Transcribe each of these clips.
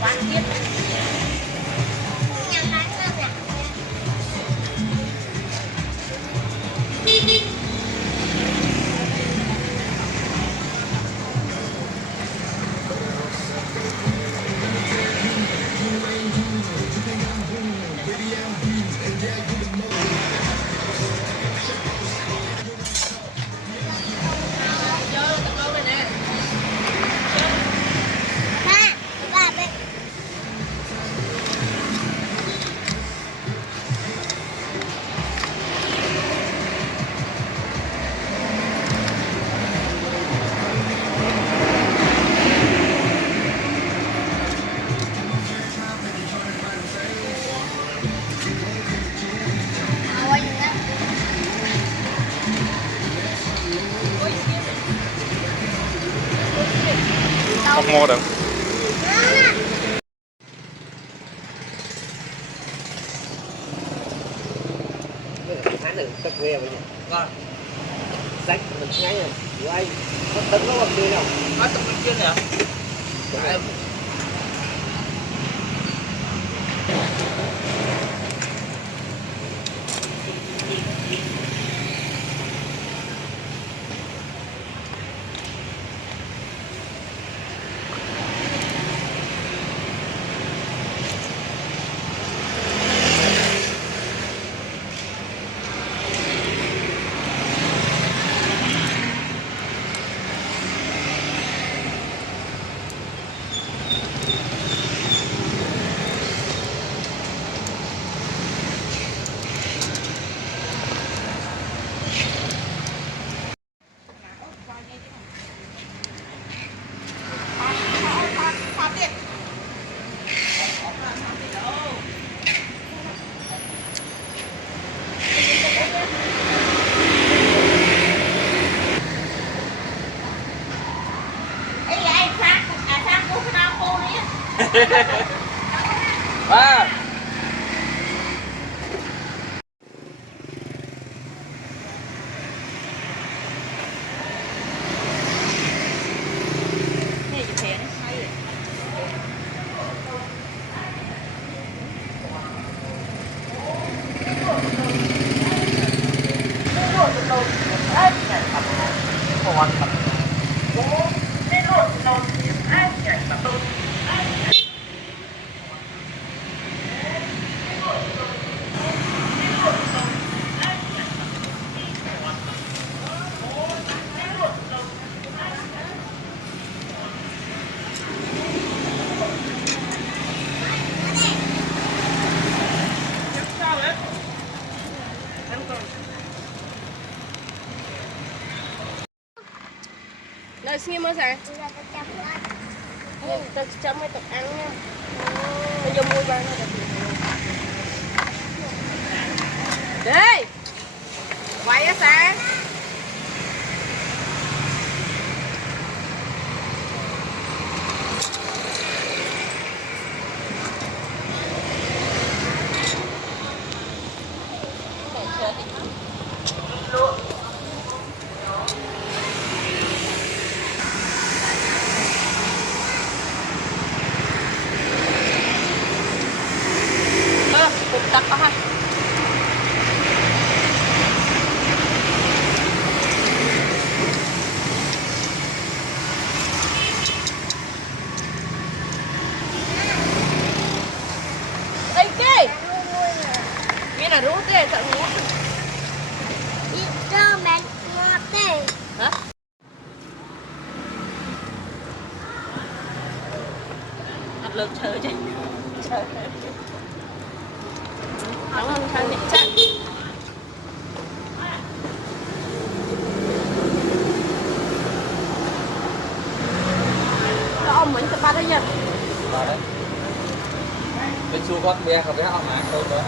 Quán tiếp. Không mua được. Hắn đừng tất về vậy nhỉ. Vâng. Sách mình ngay rồi. Của anh. Có tấn nó bằng kia nào? Có tấn bên kia nè. Em. Ba. Nơi xin mơ sao? Tao chấm mấy tập ăn nha. Tao vô mua bao nhiêu đi. Quay á sao? Đặt vào ha. Đây kì. Nghe là rú thế, sợ ngủ. Đi cho mẹ ngọt thế. Hả? Áp lực chờ chứ. Chờ. Nóng hơn khăn nhẹ chắc. Cho ông mình sẽ bắt đấy nhỉ? Vào đấy. Bên xu con bè không biết ông mà tôi nữa.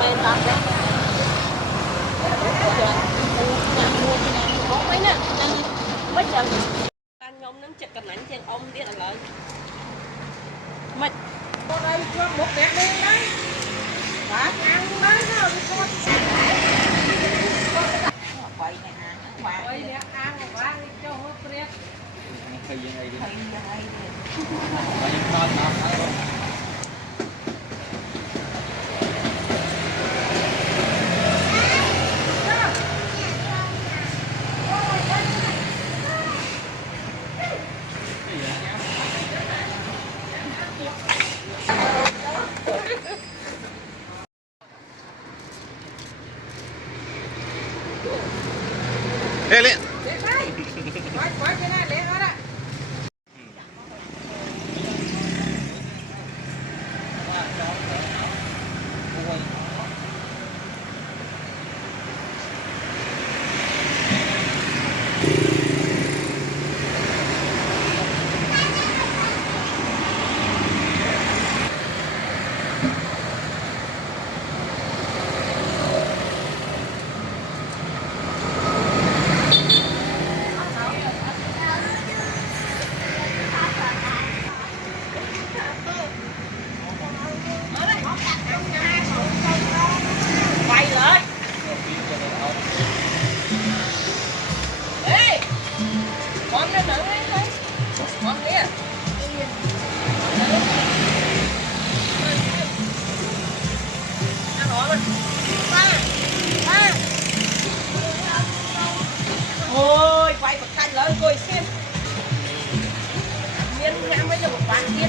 Bên đó đấy. Mấy nè, mấy chừng. Ban nhóm nắm chặt cầm ảnh trên ông biết là lợi. Mày. Cô đây cho một đẹp đi đấy. Bác ăn đấy rồi con. Ê lên. Quay lại. Ê, con nó nữ ấy thôi. Con kia. Ăn hỏi mình. Ôi, quay một canh lớn coi xem. Miên ngắm với một bạn kia.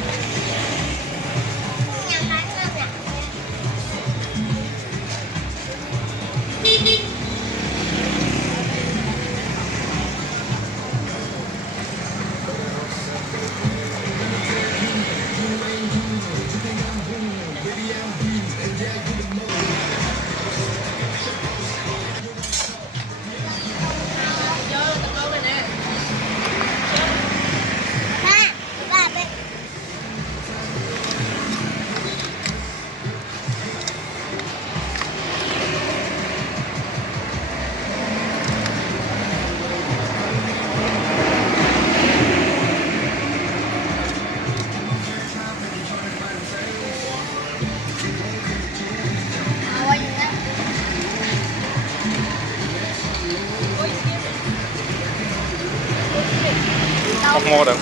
Học mô được.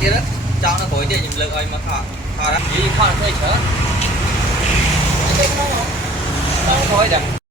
Kia đó, cho nó tuổi đi nhìn lực ơi mà thọ đó, chỉ thọ là thôi chở. Thôi đừng.